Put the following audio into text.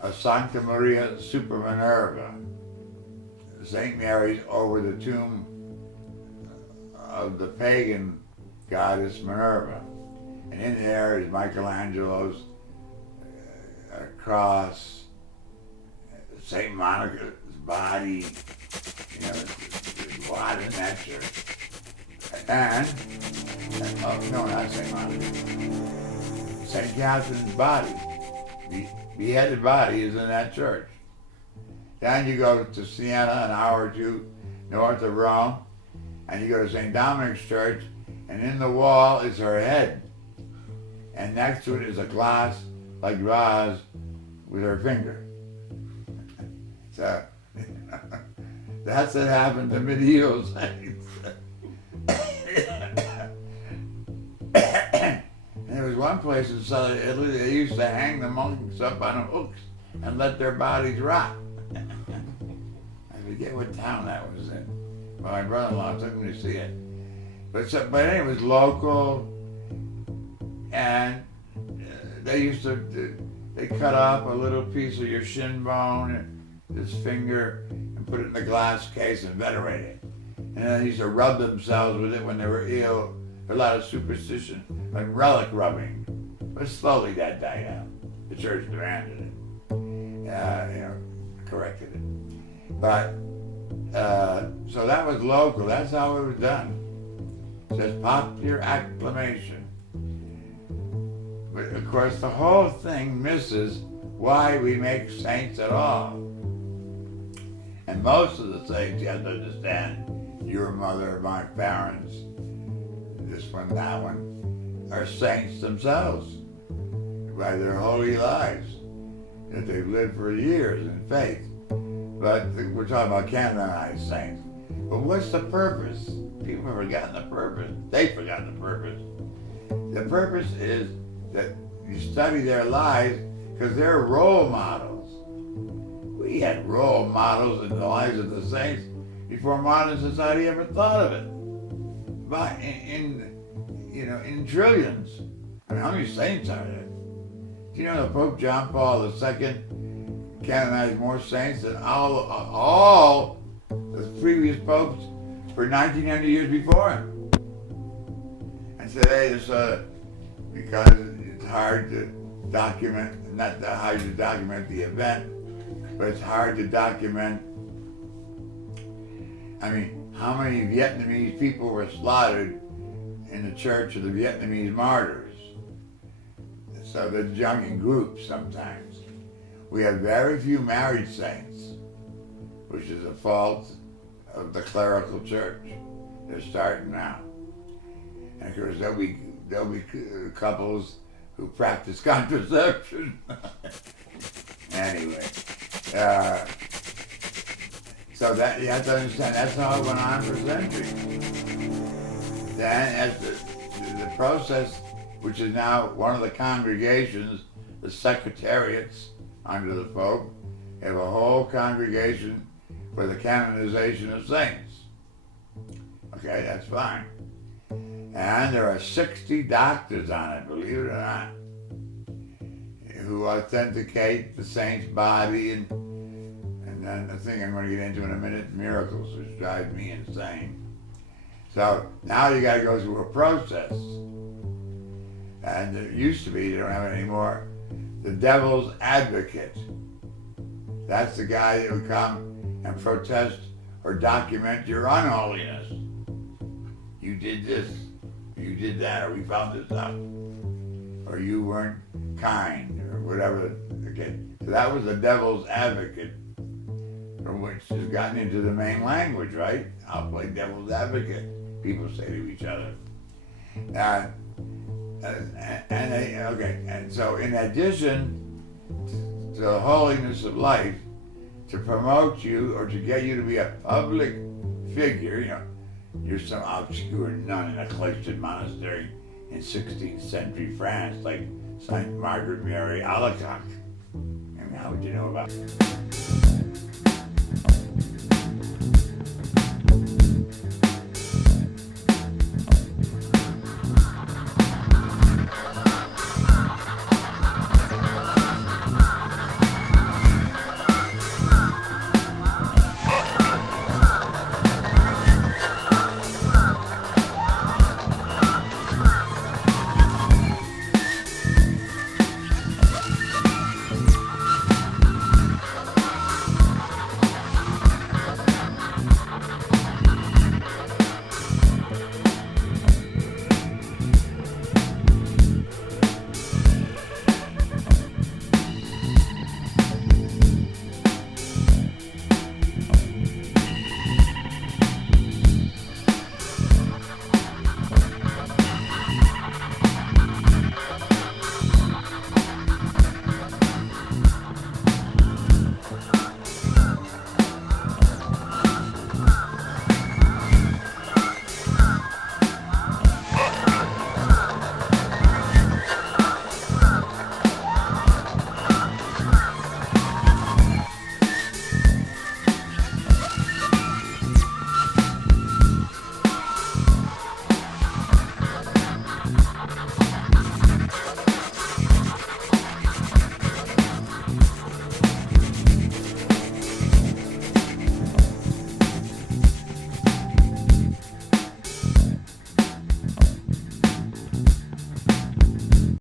of Santa Maria Super Minerva. St. Mary's over the tomb of the pagan goddess Minerva. And in there is Michelangelo's cross, St. Monica's body, you know, there's a lot in that church. And, oh no, not St. Monica, St. Catherine's body, the beheaded body is in that church. Then you go to Siena, an hour or two north of Rome, and you go to St. Dominic's church, and in the wall is her head. And next to it is a glass, like vase, with her finger. So, that's what happened to medieval saints. And there was one place in southern Italy, they used to hang the monks up on hooks and let their bodies rot. I forget what town that was in. Well, my brother-in-law took me to see it. But anyway, it was local, and they cut off a little piece of your shin bone and this finger and put it in the glass case and venerate it. And then they used to rub themselves with it when they were ill. A lot of superstition, like relic rubbing. But slowly that died out. The church demanded it, corrected it. But, so that was local. That's how it was done. It says popular acclamation. But of course, the whole thing misses why we make saints at all. And most of the saints, you have to understand, your mother, my parents, this one, that one, are saints themselves by their holy lives that they've lived for years in faith. But we're talking about canonized saints. But what's the purpose? People have forgotten the purpose. They've forgotten the purpose. The purpose is that you study their lives because they're role models. We had role models in the lives of the saints before modern society ever thought of it. But in trillions. I mean, how many saints are there? Do you know that Pope John Paul II canonized more saints than all the previous popes for 1900 years before him? And today, because it's hard to document, not that hard to document the event, but it's hard to document, I mean, how many Vietnamese people were slaughtered in the church of the Vietnamese martyrs. So they're young in groups sometimes. We have very few married saints, which is a fault of the clerical church. They're starting now. And of course there'll be couples who practice contraception. Anyway, so that you have to understand, that's how it went on for centuries. Then as the process, which is now one of the congregations, the secretariats under the Pope, have a whole congregation for the canonization of saints. Okay, that's fine. And there are 60 doctors on it, believe it or not, who authenticate the saint's body, and then the thing I'm going to get into in a minute, miracles, which drive me insane. So now you got to go through a process. And there used to be, they don't have it anymore, the devil's advocate. That's the guy that would come and protest or document your unholiness. You did this, you did that, or we found this out, or you weren't kind, or whatever. Okay. So that was the devil's advocate, from which has gotten into the main language, right? I'll play devil's advocate, people say to each other. And so in addition to the holiness of life, to promote you or to get you to be a public figure, you're some obscure nun in a cloistered monastery in 16th century France, like Saint Margaret Mary Alacoque. I mean, how would you know about it?